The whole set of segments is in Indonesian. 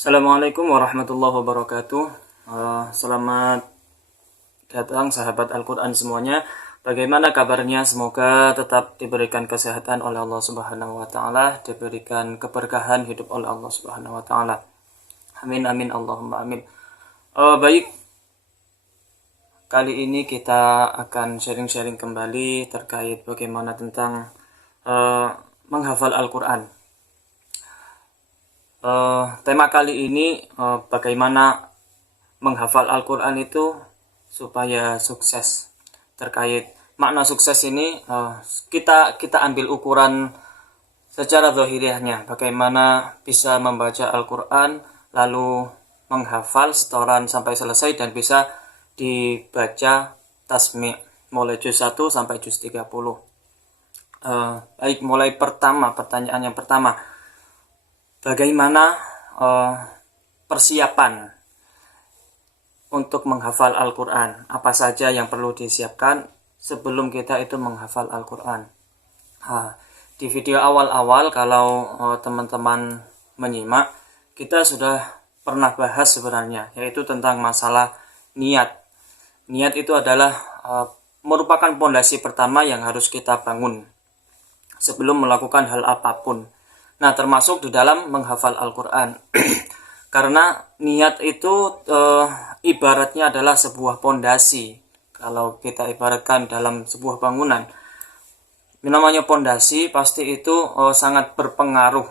Assalamualaikum warahmatullahi wabarakatuh. Selamat datang sahabat Al-Quran semuanya. Bagaimana kabarnya? Semoga tetap diberikan kesehatan oleh Allah Subhanahu wa taala, diberikan keberkahan hidup oleh Allah Subhanahu wa taala. Amin amin Allahumma amin. Baik, kali ini kita akan sharing-sharing kembali terkait bagaimana tentang menghafal Al-Quran. Tema kali ini bagaimana menghafal Al-Quran itu supaya sukses. Terkait makna sukses ini kita ambil ukuran secara zahiriahnya, bagaimana bisa membaca Al-Quran lalu menghafal setoran sampai selesai dan bisa dibaca tasmi' mulai juz 1 sampai juz 30. Baik, mulai pertanyaan yang pertama. Bagaimana persiapan untuk menghafal Al-Quran? Apa saja yang perlu disiapkan sebelum kita itu menghafal Al-Quran? Di video awal-awal kalau teman-teman menyimak, kita sudah pernah bahas sebenarnya, yaitu tentang masalah niat. Niat itu adalah merupakan pondasi pertama yang harus kita bangun sebelum melakukan hal apapun. Nah, termasuk di dalam menghafal Al-Quran. Karena niat itu ibaratnya adalah sebuah pondasi. Kalau kita ibaratkan dalam sebuah bangunan, namanya pondasi pasti itu sangat berpengaruh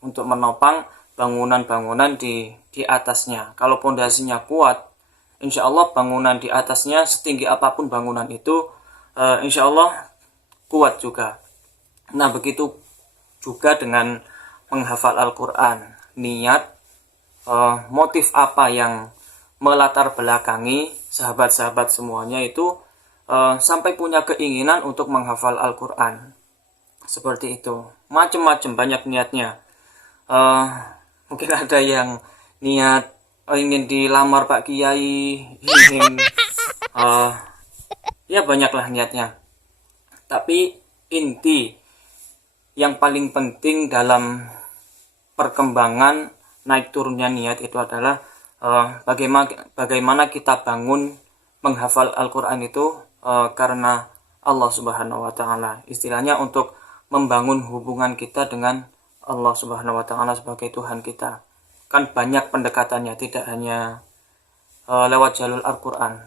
untuk menopang bangunan-bangunan di atasnya. Kalau pondasinya kuat, insya Allah bangunan di atasnya setinggi apapun bangunan itu, insya Allah kuat juga. Nah, begitu juga dengan menghafal Al-Quran. Niat, motif apa yang melatar belakangi sahabat-sahabat semuanya itu sampai punya keinginan untuk menghafal Al-Quran. Seperti itu. Macam-macam, banyak niatnya. Mungkin ada yang niat ingin dilamar Pak Kiai, ingin ya banyaklah niatnya. Tapi inti yang paling penting dalam perkembangan naik turunnya niat itu adalah bagaimana kita bangun menghafal Al-Quran itu karena Allah Subhanahu wa taala. Istilahnya untuk membangun hubungan kita dengan Allah Subhanahu wa taala sebagai Tuhan kita. Kan banyak pendekatannya, tidak hanya lewat jalur Al-Quran.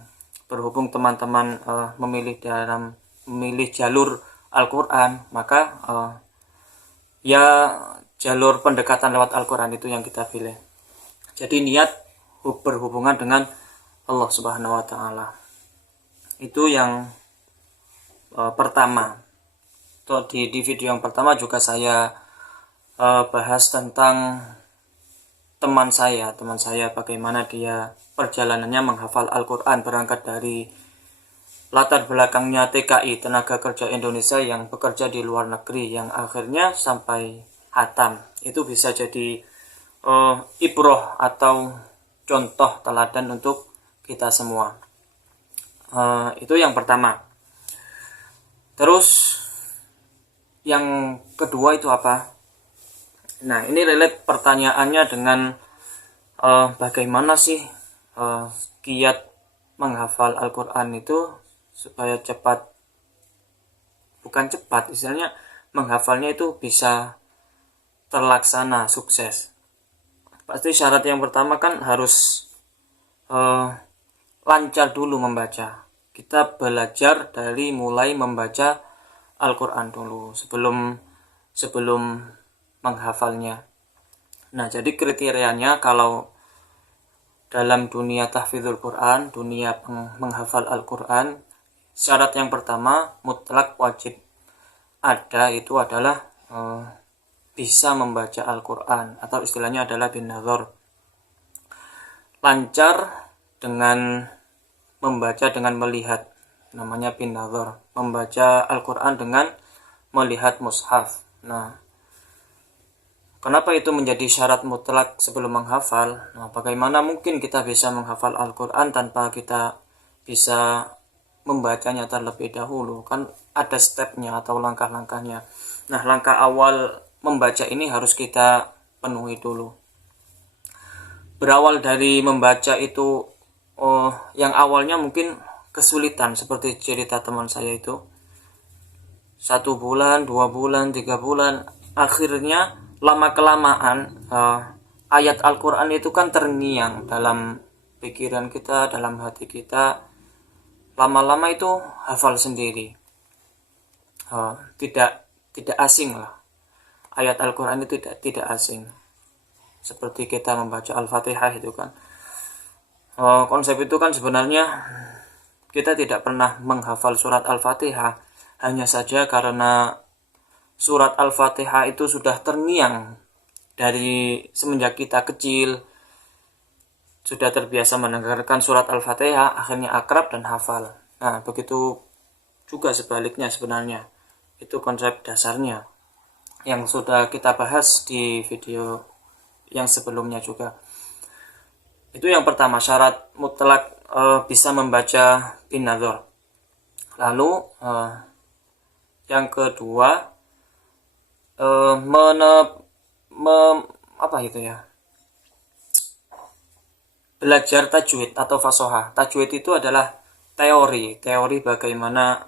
Berhubung teman-teman memilih jalur Al-Quran, maka ya jalur pendekatan lewat Al-Quran itu yang kita pilih. Jadi niat berhubungan dengan Allah Subhanahu wa taala. Itu yang pertama. Di video yang pertama juga saya bahas tentang teman saya bagaimana dia perjalanannya menghafal Al-Quran, berangkat dari latar belakangnya TKI, Tenaga Kerja Indonesia, yang bekerja di luar negeri, yang akhirnya sampai hatam. Itu bisa jadi ibroh atau contoh teladan untuk kita semua. Itu yang pertama. Terus yang kedua itu apa? Nah, ini relate pertanyaannya dengan bagaimana sih kiat menghafal Al-Quran itu supaya cepat, bukan cepat, istilahnya menghafalnya itu bisa terlaksana sukses. Pasti syarat yang pertama kan harus lancar dulu membaca. Kita belajar dari mulai membaca Al-Quran dulu sebelum menghafalnya. Nah, jadi kriterianya kalau dalam dunia tahfidzul Quran, dunia menghafal Al-Quran, syarat yang pertama mutlak wajib ada itu adalah bisa membaca Al-Quran, atau istilahnya adalah bin nazar. Lancar dengan membaca dengan melihat, namanya bin nazar. Membaca Al-Quran dengan melihat mushaf. Nah, kenapa itu menjadi syarat mutlak sebelum menghafal? Nah, bagaimana mungkin kita bisa menghafal Al-Quran tanpa kita bisa membacanya terlebih dahulu? Kan ada stepnya atau langkah-langkahnya. Nah, langkah awal membaca ini harus kita penuhi dulu. berawal dari membaca itu yang awalnya mungkin kesulitan, seperti cerita teman saya itu 1 bulan, 2 bulan, 3 bulan, akhirnya lama kelamaan ayat Al-Quran itu kan terngiang dalam pikiran kita, dalam hati kita, lama-lama itu hafal sendiri. Tidak asing lah, ayat Al-Quran itu tidak asing, seperti kita membaca Al-Fatihah itu kan. Konsep itu kan sebenarnya kita tidak pernah menghafal surat Al-Fatihah, hanya saja karena surat Al-Fatihah itu sudah terngiang dari semenjak kita kecil, sudah terbiasa mendengarkan surat Al-Fatihah, akhirnya akrab dan hafal. Nah, begitu juga sebaliknya sebenarnya. Itu konsep dasarnya yang sudah kita bahas di video yang sebelumnya juga. Itu yang pertama, syarat mutlak bisa membaca bin nadhar. Lalu yang kedua, belajar tajwid atau fasohah. Tajwid itu adalah teori bagaimana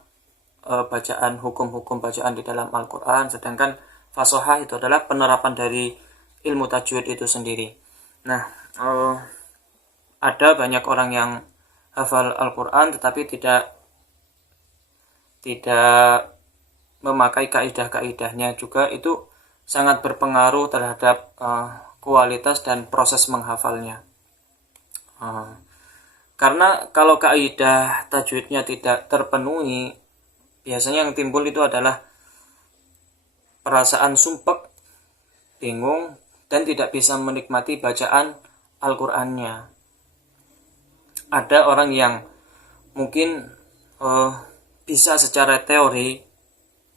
bacaan, hukum-hukum bacaan di dalam Al-Quran, sedangkan fasohah itu adalah penerapan dari ilmu tajwid itu sendiri. Nah, ada banyak orang yang hafal Al-Quran tetapi tidak memakai kaidah-kaidahnya juga, itu sangat berpengaruh terhadap kualitas dan proses menghafalnya. Karena kalau kaidah tajwidnya tidak terpenuhi, biasanya yang timbul itu adalah perasaan sumpek, bingung, dan tidak bisa menikmati bacaan Al-Qur'annya. Ada orang yang mungkin bisa secara teori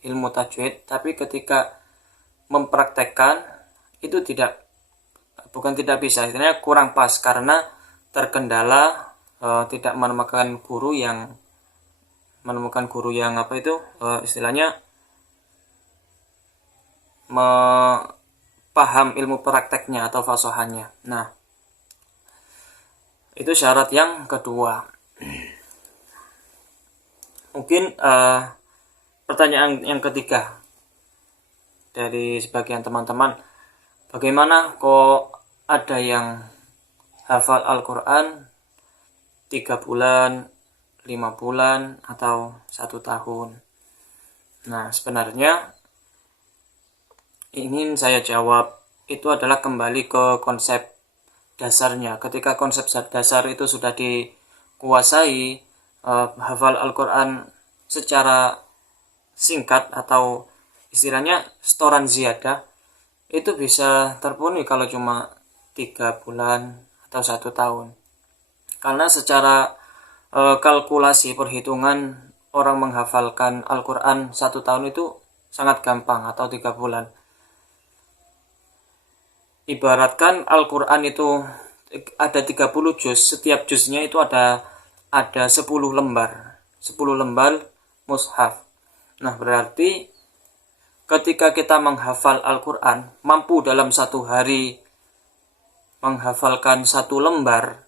ilmu tajwid, tapi ketika mempraktekkan itu bukan tidak bisa, istilahnya kurang pas karena terkendala tidak menemukan guru yang istilahnya paham ilmu prakteknya atau fasohannya. Nah, itu syarat yang kedua. Mungkin pertanyaan yang ketiga dari sebagian teman-teman, bagaimana kok ada yang hafal Al-Quran 3 bulan, 5 bulan, atau 1 tahun? Nah, sebenarnya ingin saya jawab, itu adalah kembali ke konsep dasarnya. Ketika konsep dasar itu sudah dikuasai, hafal Al-Quran secara singkat atau istilahnya setoran ziyadah, itu bisa terpenuhi kalau cuma 3 bulan atau 1 tahun. Karena secara kalkulasi perhitungan, orang menghafalkan Al-Quran 1 tahun itu sangat gampang, atau 3 bulan. Ibaratkan Al-Quran itu ada 30 juz, setiap juznya itu ada 10 lembar mushaf. Nah, berarti ketika kita menghafal Al-Quran, mampu dalam 1 hari menghafalkan 1 lembar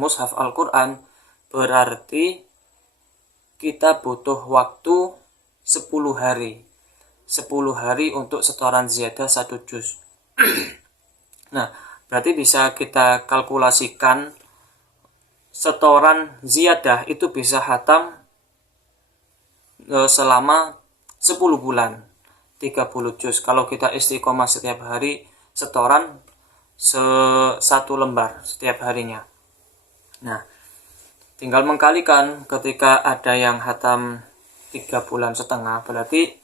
mushaf Al-Quran, berarti kita butuh waktu 10 hari untuk setoran ziyadah 1 juz. Nah, berarti bisa kita kalkulasikan setoran ziyadah itu bisa khatam selama 10 bulan, 30 juz. Kalau kita istiqomah setiap hari setoran 1 lembar setiap harinya. Nah, tinggal mengkalikan, ketika ada yang khatam 3,5 bulan, berarti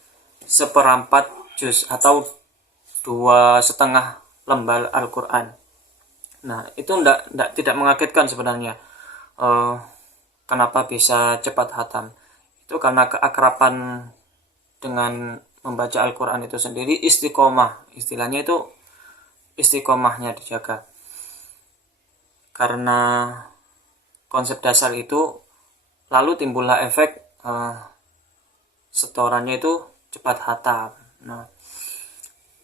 1/4 juz atau 2,5 lembar Al-Quran. Nah, itu tidak mengagetkan sebenarnya. Kenapa bisa cepat khatam? Itu karena keakraban dengan membaca Al-Quran itu sendiri, istiqomah, istilahnya itu istiqomahnya dijaga. Karena konsep dasar itu, lalu timbullah efek setorannya itu cepat khatam. Nah,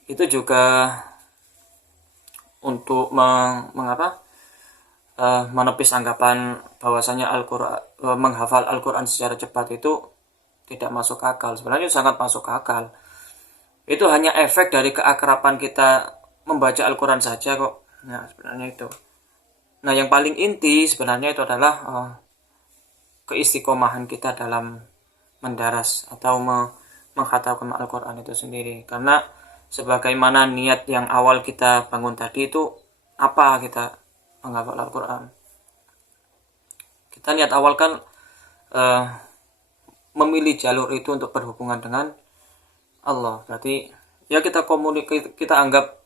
itu juga untuk menepis anggapan bahwasanya menghafal Al-Quran secara cepat itu tidak masuk akal. Sebenarnya sangat masuk akal. Itu hanya efek dari keakraban kita membaca Al-Quran saja kok. Nah, sebenarnya itu. Nah, yang paling inti sebenarnya itu adalah keistiqomahan kita dalam mendaras atau menghatamkan Al-Quran itu sendiri. Karena sebagaimana niat yang awal kita bangun tadi itu, apa kita menghafal Al-Quran. Kita niat awal kan memilih jalur itu untuk berhubungan dengan Allah. Berarti ya kita anggap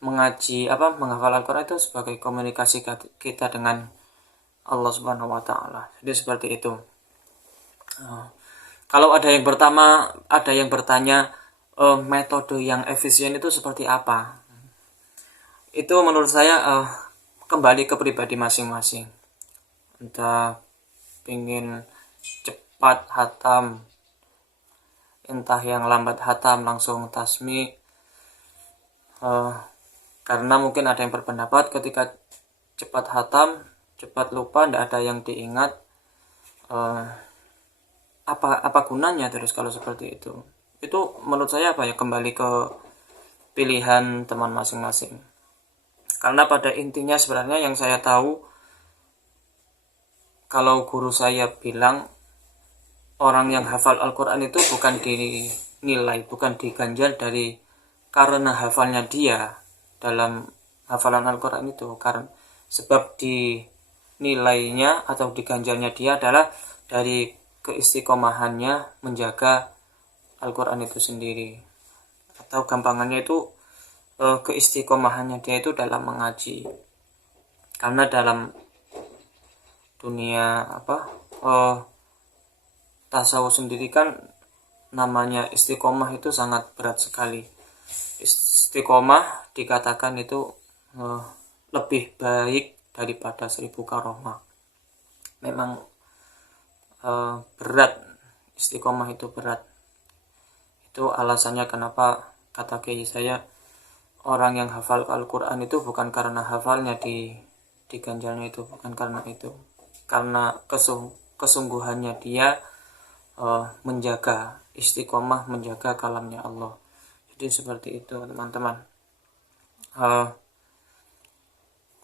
menghafal Al-Quran itu sebagai komunikasi kita dengan Allah Subhanahu wa taala. Jadi seperti itu. Kalau ada yang bertanya metode yang efisien itu seperti apa? Itu menurut saya kembali ke pribadi masing-masing. Entah ingin cepat hatam, entah yang lambat hatam langsung tasmi. Karena mungkin ada yang berpendapat ketika cepat hatam, cepat lupa, tidak ada yang diingat. Apa gunanya terus kalau seperti itu? Itu menurut saya kembali ke pilihan teman masing-masing. Karena pada intinya sebenarnya yang saya tahu, kalau guru saya bilang orang yang hafal Al-Quran itu bukan dinilai, bukan diganjar dari karena hafalnya dia dalam hafalan Al-Quran itu, karena sebab dinilainya atau diganjarnya dia adalah dari keistiqomahannya menjaga Al-Quran itu sendiri, atau gampangannya itu keistiqomahannya dia itu dalam mengaji. Karena dalam dunia tasawuf sendiri kan namanya istiqomah itu sangat berat sekali. Istiqomah dikatakan itu lebih baik daripada 1000 karomah. Memang berat, istiqomah itu berat. Itu alasannya kenapa kata kiai saya, orang yang hafal Al-Quran itu bukan karena hafalnya diganjarnya, itu bukan karena itu, karena kesungguhannya dia menjaga istiqomah, menjaga kalamnya Allah. Jadi seperti itu teman-teman.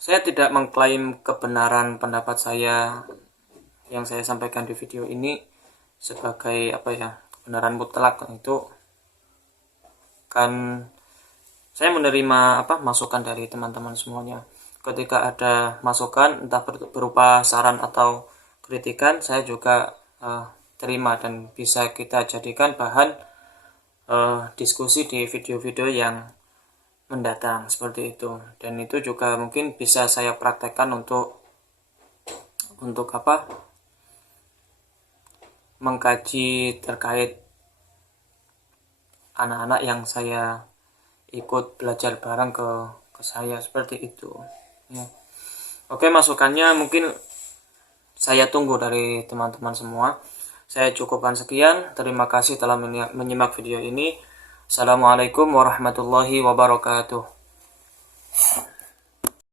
Saya tidak mengklaim kebenaran pendapat saya yang saya sampaikan di video ini sebagai kebenaran mutlak. Itu kan saya menerima masukan dari teman-teman semuanya. Ketika ada masukan entah berupa saran atau kritikan, saya juga terima dan bisa kita jadikan bahan diskusi di video-video yang mendatang seperti itu. Dan itu juga mungkin bisa saya praktekkan untuk mengkaji terkait anak-anak yang saya ikut belajar bareng ke saya, seperti itu ya. Oke, masukannya mungkin saya tunggu dari teman-teman semua. Saya cukupkan sekian. Terima kasih telah menyimak video ini. Assalamualaikum warahmatullahi wabarakatuh.